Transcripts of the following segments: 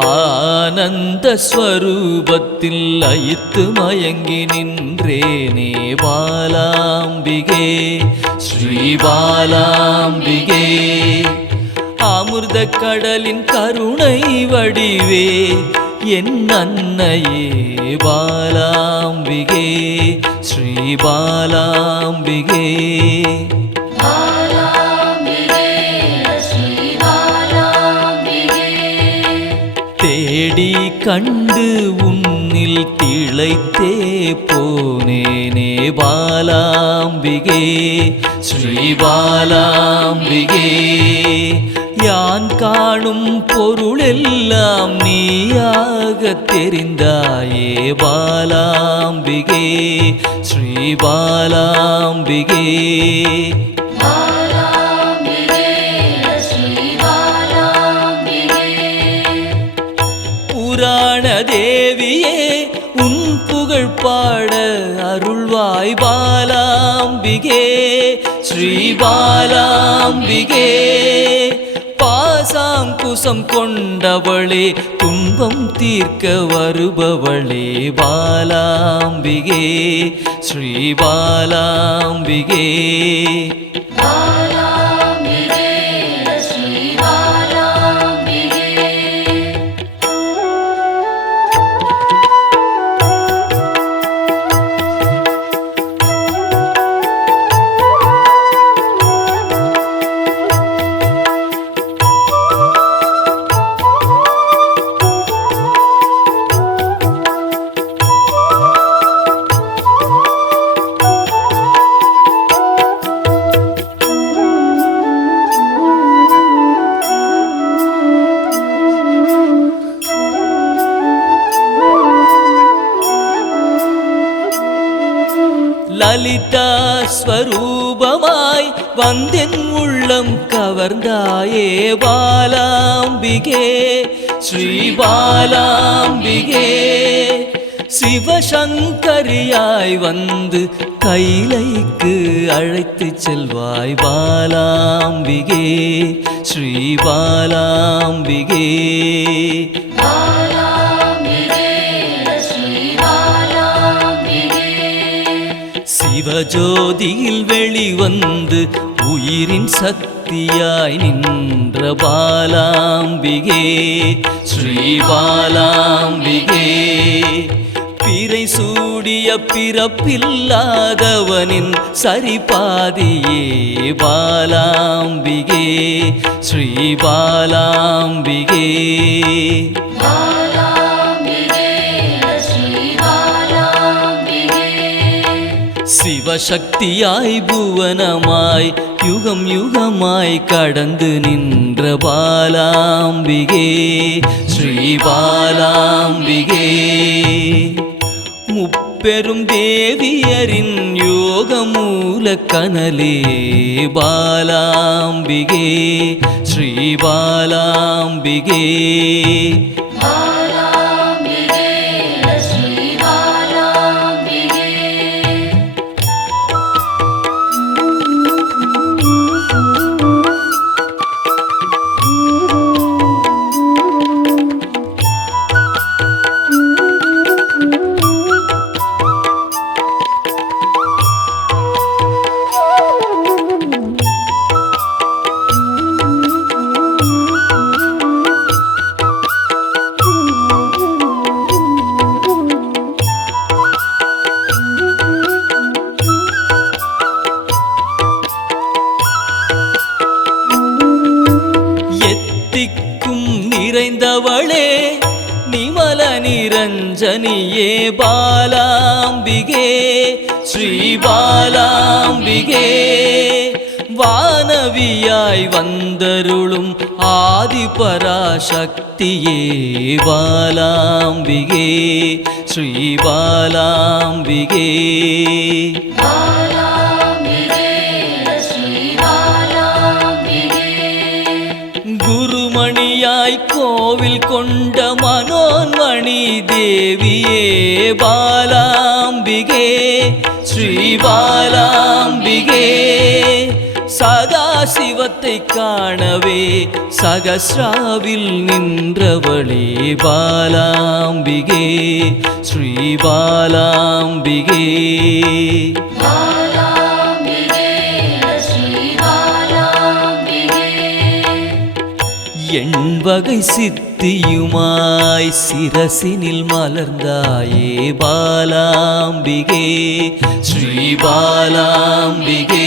ஆனந்த ஸ்வரூபத்தில் லயித்து மயங்கி நின்றேனே பாலாம்பிகே ஸ்ரீ பாலாம்பிகே. அமிர்த கடலின் கருணை வடிவே என் அன்னையே பாலாம்பிகே ஸ்ரீ பாலாம்பிகே. தேடி கண்டு உன்னில் திளைத்தே போனேனே பாலாம்பிகே ஸ்ரீ பாலாம்பிகே. யான் காணும் பொருளெல்லாம் நீயாக தெரிந்தாயே பாலாம்பிகே ஸ்ரீ பாலாம்பிகே. புராண தேவியே உன் புகழ் பாட அருள்வாய் பாலாம்பிகே ஸ்ரீ பாலாம்பிகே. பாசாங்குசம் கொண்டவளே துன்பம் தீர்க்க வருபவளே பாலாம்பிகே ஸ்ரீ பாலாம்பிகே. லலிதா ஸ்வரூபமாய் வந்தென் உள்ளம் கவர்ந்தாயே பாலாம்பிகே ஸ்ரீ பாலாம்பிகே. சிவசங்கரியாய் வந்து கைலைக்கு அழைத்து செல்வாய் பாலாம்பிகே ஸ்ரீ பாலாம்பிகே. சிவஜோதியில் வெளிவந்து உயிரின் சக்தியாய் நின்ற பாலாம்பிகே ஸ்ரீ பாலாம்பிகே. பிறை சூடிய பிறப்பில்லாதவனின் சரிபாதியே பாலாம்பிகே ஸ்ரீ பாலாம்பிகே. சிவசக்தியாய் புவனமாய் யுகம் யுகமாய் கடந்து நின்ற பாலாம்பிகே ஸ்ரீ பாலாம்பிகே. முப்பெரும் தேவியரின் யோக மூல கனலே பாலாம்பிகே ஸ்ரீ பாலாம்பிகே. நிறைந்தவளே நிமல நிரஞ்சனியே பாலாம்பிகே ஸ்ரீ பாலாம்பிகே. வானவியாய் வந்தருளும் ஆதிபராசக்தியே பாலாம்பிகே ஸ்ரீ பாலாம்பிகே. குருமணியாய் கோவில் கொண்ட மனோன்மணி தேவியே பாலாம்பிகே ஸ்ரீ பாலாம்பிகே. சதா சிவத்தை காணவே சகஸ்ராவில் நின்றவளே பாலாம்பிகே ஸ்ரீ பாலாம்பிகே. எண்வகை சித்தியுமாய் சிரசினில் மலர்ந்தாயே பாலாம்பிகே ஸ்ரீ பாலாம்பிகே.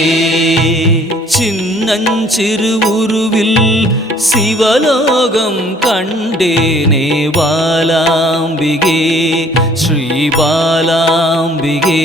சின்னஞ்சிறு உருவில் சிவலோகம் கண்டேனே பாலாம்பிகே ஸ்ரீ பாலாம்பிகே.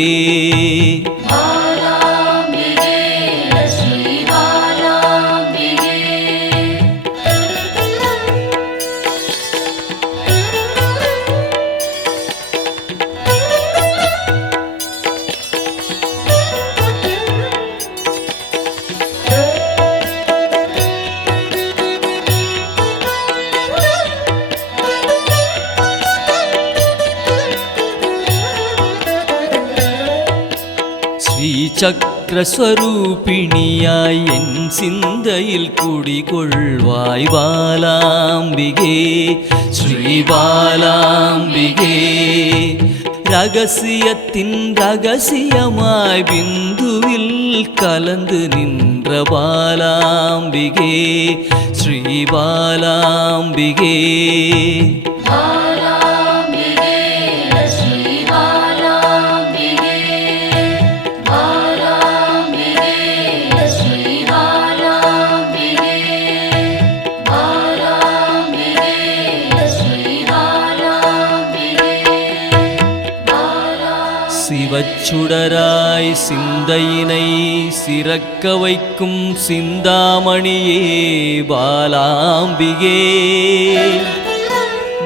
சக்கரஸ்வரூபிணியாய் என் சிந்தையில் குடிகொள்வாய் பாலாம்பிகே ஸ்ரீ பாலாம்பிகே. ரகசியத்தின் ரகசியமாய் பிந்துவில் கலந்து நின்ற பாலாம்பிகே ஸ்ரீ பாலாம்பிகே. சிவச்சுடராய் சிந்தையினை சிறக்க வைக்கும் சிந்தாமணியே பாலாம்பிகே.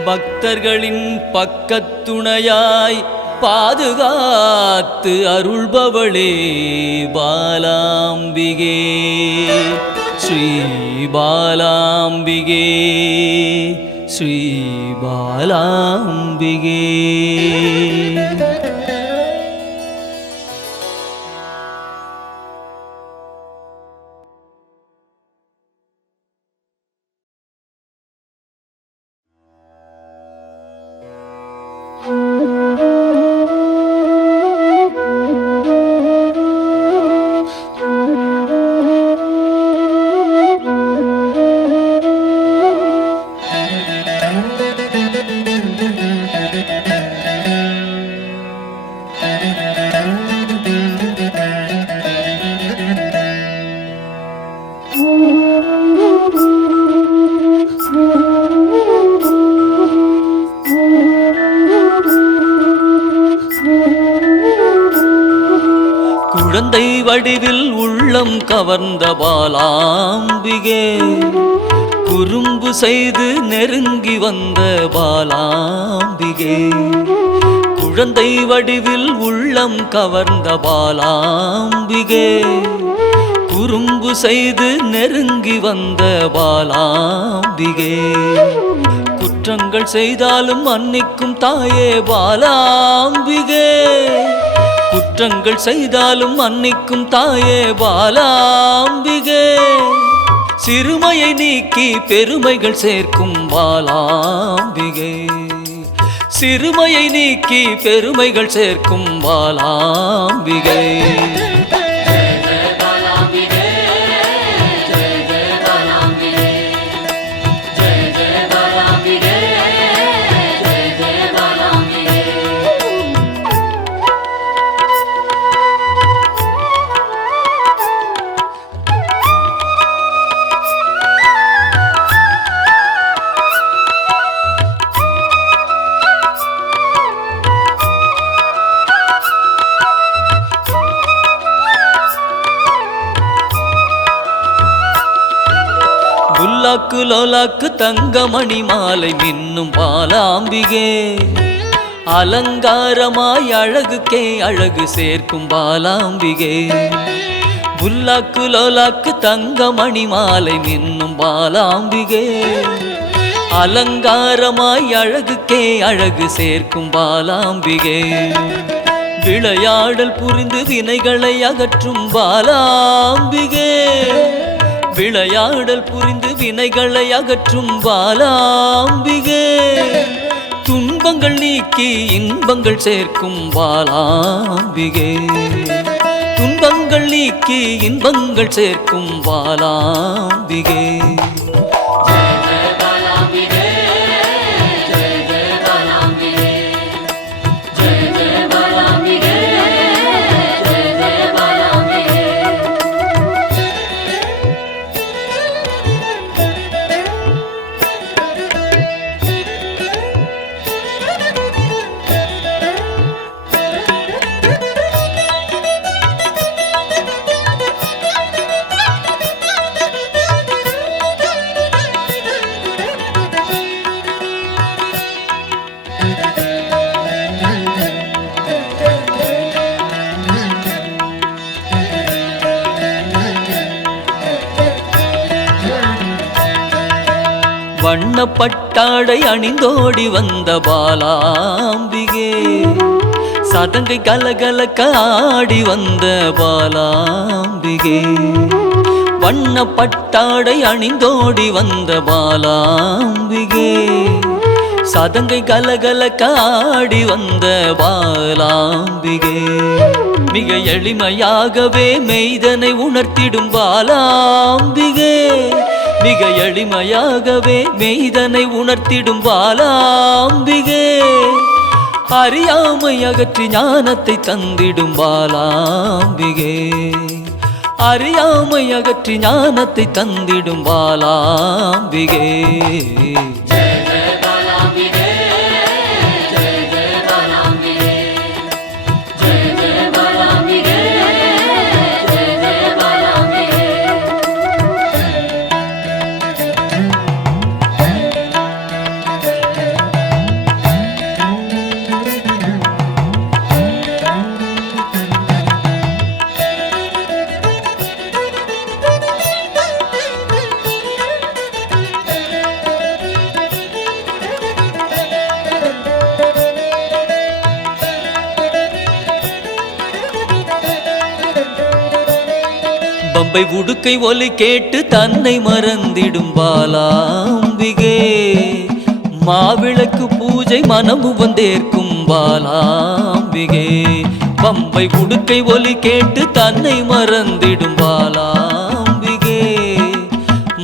பக்தர்களின் பக்கத்துணையாய் பாதுகாத்து அருள்பவளே பாலாம்பிகே ஸ்ரீ பாலாம்பிகே ஸ்ரீ பாலாம்பிகே. குழந்தை வடிவில் உள்ளம் கவர்ந்த பாலாம்பிகே. குறும்பு செய்து நெருங்கி வந்த பாலாம்பிகே. குழந்தை வடிவில் உள்ளம் கவர்ந்த பாலாம்பிகே. குறும்பு செய்து நெருங்கி வந்த பாலாம்பிகே. குற்றங்கள் செய்தாலும் மன்னிக்கும் தாயே பாலாம்பிகே. குற்றங்கள் செய்தாலும் மன்னிக்கும் தாயே பாலாம்பிகே. சிறுமையை நீக்கி பெருமைகள் சேர்க்கும் பாலாம்பிகே. சிறுமையை நீக்கி பெருமைகள் சேர்க்கும் பாலாம்பிகே. லோலாக்கு லோலாக்கு தங்கமணி மாலை மின்னும் பாலாம்பிகே. அலங்காரமாய் அழகுக்கே அழகு சேர்க்கும் பாலாம்பிகே. புல்லாக்கு லோலாக்கு தங்கமணி மாலை மின்னும் பாலாம்பிகே. அலங்காரமாய் அழகுக்கே அழகு சேர்க்கும் பாலாம்பிகே. விளையாடல் புரிந்து வினைகளை அகற்றும் பாலாம்பிகே விளையாடல் புரிந்து வினைகளை அகற்றும் பாலாம்பிகே துன்பங்கள் நீக்கி இன்பங்கள் சேர்க்கும் பாலாம்பிகே துன்பங்கள் நீக்கி இன்பங்கள் சேர்க்கும் பாலாம்பிகே வண்ணப்பட்டாடை அணிந்தோடி வந்த பாலாம்பிகே சதங்கை கலகலக்க ஆடி வந்த பாலாம்பிகே வண்ணப்பட்டாடை அணிந்தோடி வந்த பாலாம்பிகே சதங்கை கலகலக்க ஆடி வந்த பாலாம்பிகே மிக எளிமையாகவே மெய்தனை உணர்த்திடும் பாலாம்பிகே மிக எளிமையாகவே மெய்தனை உணர்த்திடும் பாலாம்பிகே அறியாமை அகற்றி ஞானத்தை தந்திடும் பாலாம்பிகே அறியாமை அகற்றி ஞானத்தை தந்திடும் பாலாம்பிகே பம்பை உடுக்கை ஒலி கேட்டு தன்னை மறந்திடும் பாலாம்பிகே மாவிளக்கு பூஜை மனமு வந்தேற்கும் பாலாம்பிகே பம்பை உடுக்கை ஒலி கேட்டு தன்னை மறந்திடும் பாலாம்பிகே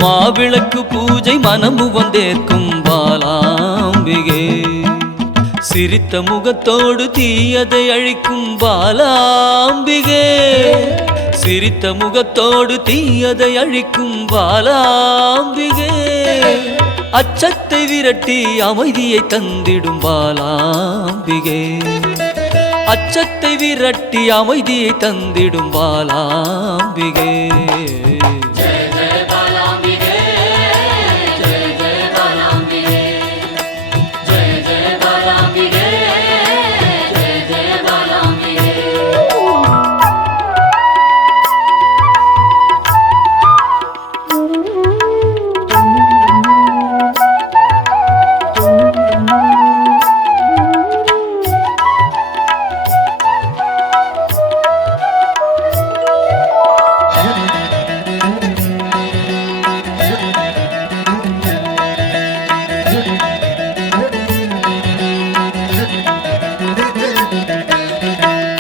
மாவிளக்கு பூஜை மனமு வந்தேற்கும் பாலாம்பிகே சிரித்த முகத்தோடு தீயதை அழிக்கும் பாலாம்பிகே சிரித்த முகத்தோடு தீயதை அழிக்கும் பாலாம்பிகே அச்சத்தை விரட்டி அமைதியை தந்திடும் பாலாம்பிகே அச்சத்தை விரட்டி அமைதியை தந்திடும் பாலாம்பிகே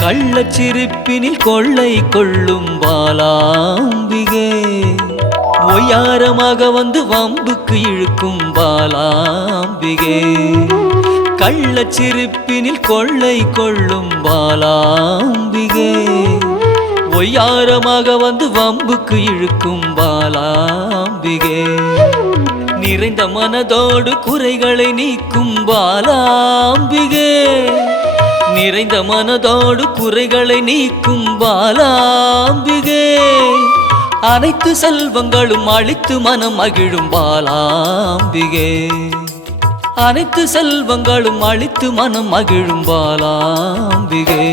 கள்ளச்சிரிப்பினில் கொள்ளை கொள்ளும் பாலாம்பிகே ஒய்யாரமாக வந்து வம்புக்கு இழுக்கும் பாலாம்பிகே கள்ளச்சிரிப்பினில் கொள்ளை கொள்ளும் பாலாம்பிகே ஒய்யாரமாக வந்து வம்புக்கு இழுக்கும் பாலாம்பிகே நிறைந்த மனதோடு குறைகளை நீக்கும் பாலாம்பிகே நிறைந்த மனதோடு குறைகளை நீக்கும் பாலாம்பிகே அனைத்து செல்வங்களும் அழித்து மனம் மகிழும் பாலாம்பிகே அனைத்து செல்வங்களும் அழித்து மனம் மகிழும் பாலாம்பிகே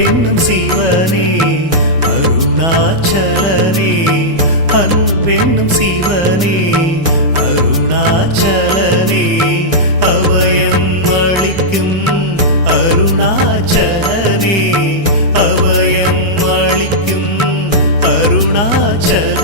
அன்பென்னும் சிவனே அருணாச்சலனே அன்பென்னும் சிவனே அருணாச்சலனே அபயம் அளிக்கும் அருணாச்சலனே அபயம் அளிக்கும் அருணாச்சல